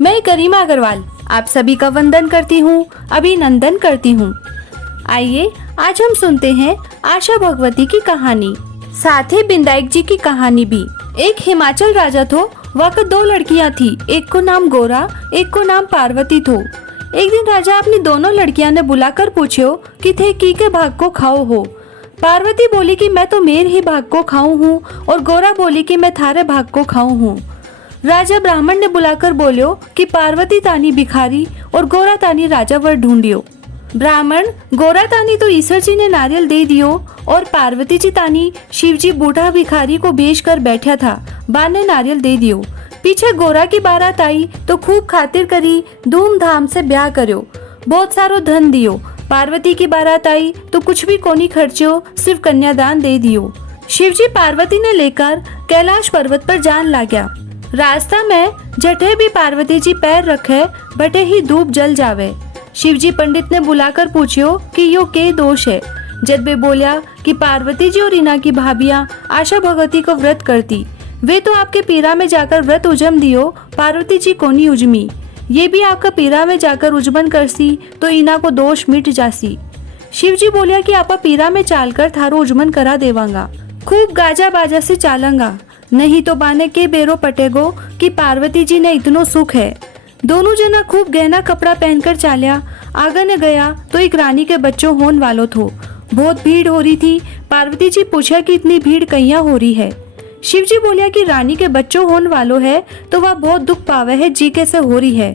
मैं गरिमा अग्रवाल आप सभी का वंदन करती हूँ, अभिनंदन करती हूँ। आइए आज हम सुनते हैं आशा भगवती की कहानी, साथ ही बिंदाई जी की कहानी भी। एक हिमाचल राजा थो, वहाँ 2 लड़कियाँ थी, एक को नाम गोरा, एक को नाम पार्वती थो। एक दिन राजा अपनी दोनों लड़कियां ने बुलाकर पूछो कि थे की के भाग को खाओ हो। पार्वती बोली कि मैं तो मेरे ही भाग को खाऊं हूँ, और गोरा बोली कि मैं थारे भाग को खाऊं हूँ। राजा ब्राह्मण ने बुलाकर बोलियो कि पार्वती तानी भिखारी और गोरा तानी राजा वर ढूंढियो। ब्राह्मण गोरा तानी तो ईश्वर जी ने नारियल दे दियो, और पार्वती जी तानी शिव जी बूढ़ा भिखारी को भेज कर बैठा था, बार ने नारियल दे दियो। पीछे गोरा की बारात आई तो खूब खातिर करी, धूमधाम से ब्याह करो, बहुत सारो धन दियो। पार्वती की बारात आई तो कुछ भी कोनी खर्चो, सिर्फ कन्यादान दे दियो। शिवजी पार्वती ने लेकर कैलाश पर्वत पर जान लाग्या। रास्ता में जठे भी पार्वती जी पैर रखे, बटे ही धूप जल जावे। शिवजी पंडित ने बुलाकर पूछियो कि यो के दोष है। जब वे बोलिया कि पार्वती जी और इना की भाभियां आशा भगवती को व्रत करती, वे तो आपके पीरा में जाकर व्रत उजम दियो, पार्वती जी कोनी उजमी। ये भी आपका पीरा में जाकर उजमन करसी तो इना को दोष मिट जासी। शिव जी बोलिया कि आपा पीरा में चालकर थारो उजमन करा देवांगा, खूब गाजा बाजा से चालंगा, नहीं तो बाने के बेरो पटेगो कि पार्वती जी ने इतनो सुख है। दोनों जना खूब गहना कपड़ा पहनकर चाल्या। आगे ने गया तो एक रानी के बच्चों होन वालो थो। बहुत भीड़ हो रही थी। पार्वती जी पूछा कि इतनी भीड़ कहिया हो रही है। शिव जी बोलिया कि रानी के बच्चों होने वालो है तो वह बहुत दुख पावे है, जी कैसे हो रही है।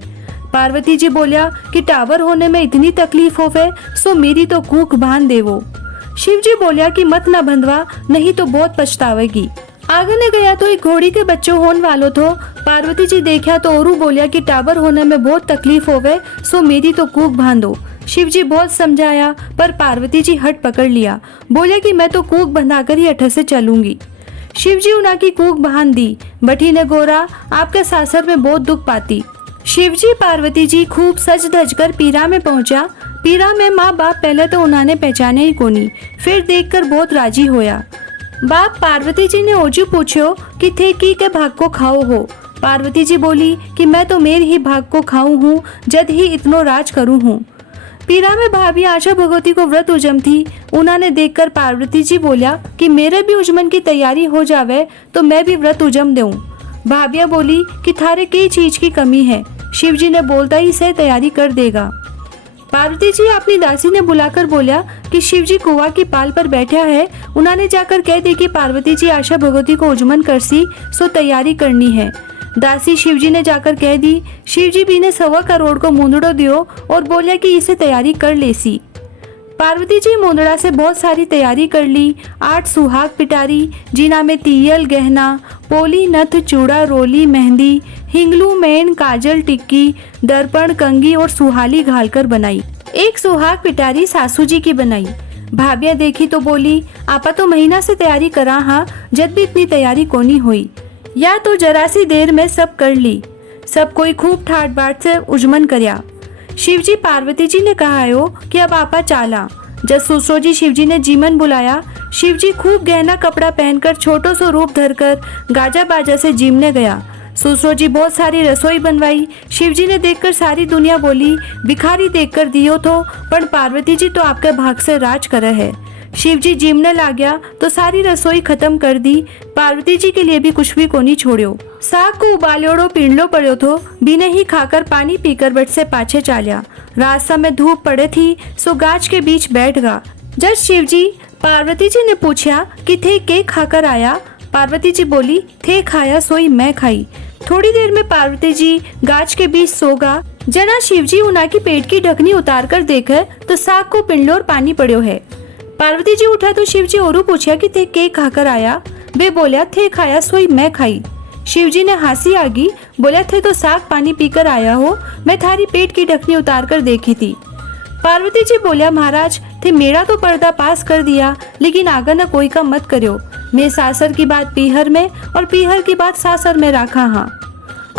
पार्वती जी बोलिया कि टावर होने में इतनी तकलीफ होवे सो मेरी तो कूक बांध देवो। शिव जी बोलिया कि मत न बंधवा, नहीं तो बहुत पछतावेगी। आगे ने गया तो एक घोड़ी के बच्चों होने वालो थो। पार्वती जी देखा तो औरू बोलिया कि टावर होने में बहुत तकलीफ होवे सो मेरी तो कूक बांधो। शिव जी बहुत समझाया पर पार्वती जी हट पकड़ लिया, बोले कि मैं तो कूक बंधाकर ही अठ से चलूंगी। शिव जी उना की कूक बांध दी। बठी ने गोरा आपके सासर में बहुत दुख पाती। शिव जी पार्वती जी खूब सज धज कर पीरा में पहुंचा। पीरा में माँ बाप पहले तो उन्होंने पहचाने ही कोनी, फिर देखकर बहुत राजी होया। बाप पार्वती जी ने ओजू पूछो कि थे की के भाग को खाओ हो। पार्वती जी बोली कि मैं तो मेरे ही भाग को खाऊं हूँ, जद ही इतनो राज करूँ हूँ। पीरा में भाभी आशा भगवती को व्रत उजम थी। उन्होंने देखकर पार्वती जी बोलिया कि मेरे भी उजमन की तैयारी हो जावे तो मैं भी व्रत उजम दूं। भाभिया बोली कि थारे कई चीज की कमी है, शिव जी ने बोलता ही से तैयारी कर देगा। पार्वती जी अपनी दासी ने बुलाकर बोलिया कि शिव जी कुआ की पाल पर बैठा है, उन्होंने जाकर कह दे कि पार्वती जी आशा भगवती को उजमन करसी सो तैयारी करनी है। दासी शिवजी ने जाकर कह दी। शिवजी भी ने 1.25 करोड़ को मुंदड़ो दियो और बोलिया कि इसे तैयारी कर लेसी। पार्वती जी मुंदड़ा से बहुत सारी तैयारी कर ली। 8 सुहाग पिटारी, जिना में तियल गहना, पोली नथ चूड़ा रोली मेहंदी, हिंगलू मेन काजल टिक्की, दर्पण कंगी और सुहाली घालकर बनाई। एक सुहाग पिटारी सासू जी की बनाई। भाभिया देखी तो बोली आपा तो महीना से तैयारी करा हाँ, जब भी इतनी तैयारी कोनी हुई, या तो जरा सी देर में सब कर ली। सब कोई खूब ठाट बाट से उजमन करया। शिवजी पार्वती जी ने कहा हो कि अब आपा चाला। जब सुसो जी शिवजी ने जीमन बुलाया, शिवजी खूब गहना कपड़ा पहनकर छोटो सो रूप धरकर गाजा बाजा से जीमने गया। सुसो जी बहुत सारी रसोई बनवाई। शिवजी ने देखकर सारी दुनिया बोली भिखारी देखकर दियो तो, पर पार्वती जी तो आपके भाग से राज करे है। शिवजी जीमने लाग गया तो सारी रसोई खत्म कर दी। पार्वती जी के लिए भी कुछ भी कोनी छोड़ियो। साग को उबालोड़ो पींडलो पड़ो तो बिने ही खाकर पानी पीकर बट से पाछे चालिया। रास्ता में धूप पड़े थी सो गाछ के बीच बैठ गया। जब शिवजी पार्वती जी ने पूछा कि थे के खाकर आया, पार्वती जी बोली थे खाया सोई मैं खाई। थोड़ी देर में पार्वती जी गाछ के बीच सोगा। जना शिवजी उना की पेट की ढकनी उतार कर देखे तो साग को पिंडलो और पानी पड़ो है। पार्वती जी उठा तो शिवजी औरू पूछा कि थे के खाकर आया। वे बोलिया थे खाया सोई मैं खाई। शिवजी ने हंसी आगी, बोलिया थे तो साग पानी पीकर आया हो, मैं थारी पेट की ढकनी उतार कर देखी थी। पार्वती जी बोलिया महाराज थे मेरा तो पर्दा पास कर दिया, लेकिन आगा न कोई का मत करो। मैं सासर की बात पीहर में और पीहर की बात सासर में रखा हाँ।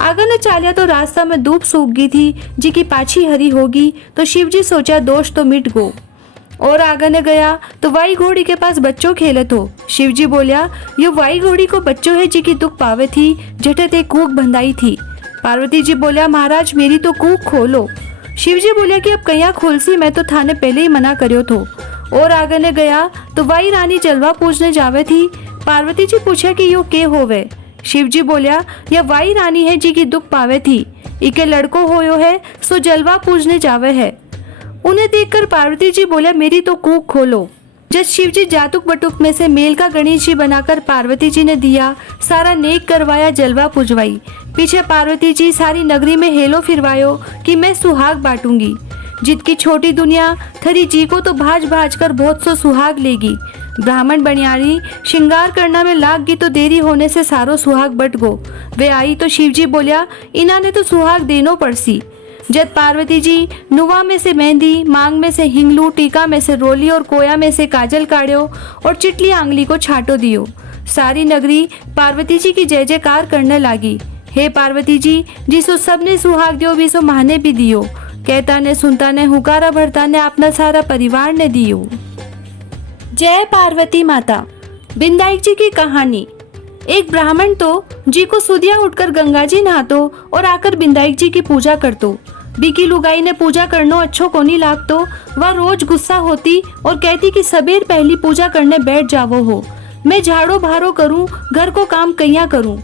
आगा न चालिया तो रास्ता में धूप सूख गई थी, जी की पाछी हरी होगी तो शिवजी सोचा दोष तो मिट गो। और आगे ने गया तो वाई घोड़ी के पास बच्चों खेले तो शिवजी बोलिया यो वाई घोड़ी को बच्चों है जी की दुख पावे थी, जटे ते कूक बंधाई थी। पार्वती जी बोलिया महाराज मेरी तो कूक खोलो। शिव जी बोलिया कि अब कया खोलसी, मैं तो थाने पहले ही मना करियो थो। और आगे ने गया तो वही रानी जलवा पूछने जावे थी। पार्वती जी पूछा कि यो के होवे। शिव जी बोलिया यह वही रानी है जी की दुख पावे थी, इके लड़को होयो है सो जलवा पूछने जावे है। उन्हें देखकर पार्वती जी बोलिया मेरी तो कूक खोलो। जब शिव जी जातुक बटुक में से मेल का गणेश जी बनाकर पार्वती जी ने दिया, सारा नेक करवाया, जलवा पुजवाई। पीछे पार्वती जी सारी नगरी में हेलो फिरवायो कि मैं सुहाग बांटूंगी। जितकी छोटी दुनिया थरी जी को तो भाज भाज कर बहुत सो सुहाग लेगी। ब्राह्मण बनियारी श्रृंगार करना में लाग गई तो देरी होने से सारो सुहाग बट गो। वे आई तो शिव जी बोलिया इना ने तो सुहाग देनो पड़सी। जब पार्वती जी नुवा में से मेहंदी, मांग में से हिंगलू, टीका में से रोली और कोया में से काजल काढ़ो और चिटली आंगली को छाटो दियो। सारी नगरी पार्वती जी की जय जयकार करने लगी। हे पार्वती जी जिसो सबने सुहाग दियो भी सो माने भी दियो। कहता ने सुनता ने हुकारा भरता ने अपना सारा परिवार ने दियो। जय पार्वती माता। बिंदाई जी की कहानी। एक ब्राह्मण तो जी को सुदिया उठकर गंगा जी नहातो और आकर बिंदाई जी की पूजा करतो। बीकी लुगाई ने पूजा करनो अच्छो कोनी लागतो। वह रोज गुस्सा होती और कहती कि सबेर पहली पूजा करने बैठ जावो हो, मैं झाड़ो भारो करूं, घर को काम कैया करूं।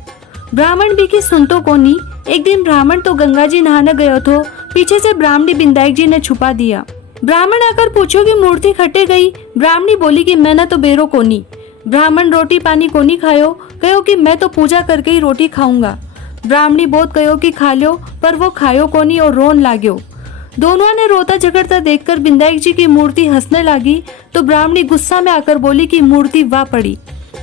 ब्राह्मण बीकी सुनतो कोनी। एक दिन ब्राह्मण तो गंगा जी नहाने गयो थो, पीछे से ब्राह्मणी बिंदाई जी ने छुपा दिया। ब्राह्मण आकर पूछो कि मूर्ति खटे गई। ब्राह्मणी बोली कि मैंने तो बेरो कोनी। ब्राह्मण रोटी पानी कोनी खायो, कहो कि मैं तो पूजा करके ही रोटी खाऊंगा। ब्राह्मणी बहुत कहो कि खा लो, पर वो खायो कोनी और रोन लाग्यो। दोनों ने रोता झगड़ता देखकर बिंदाई जी की मूर्ति हंसने लगी तो ब्राह्मणी गुस्सा में आकर बोली कि मूर्ति वाह पड़ी।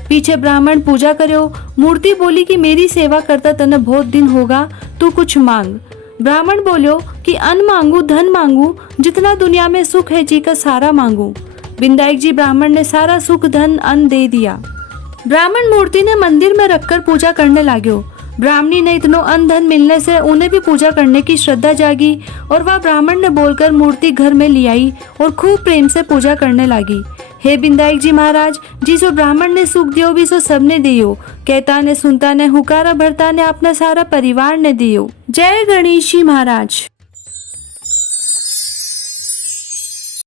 पीछे ब्राह्मण पूजा करो। मूर्ति बोली कि मेरी सेवा करता तने बहुत दिन होगा, तू कुछ मांग। ब्राह्मण बोलो कि अन्न मांगू, धन मांगू, जितना दुनिया में सुख है जी का सारा मांगू। बिंदाई जी ब्राह्मण ने सारा सुख धन अन्न दे दिया। ब्राह्मण मूर्ति ने मंदिर में रखकर पूजा करने लाग्यो। ब्राह्मणी ने इतनो अन्न धन मिलने से उन्हें भी पूजा करने की श्रद्धा जागी और वह ब्राह्मण ने बोलकर मूर्ति घर में ले आई और खूब प्रेम से पूजा करने लगी। हे बिंदाई जी महाराज जिसो ब्राह्मण ने सुख दियो भी सो सबने दियो। कहता ने सुनता ने हुकारा भरता ने अपना सारा परिवार ने दियो। जय गणेश जी महाराज।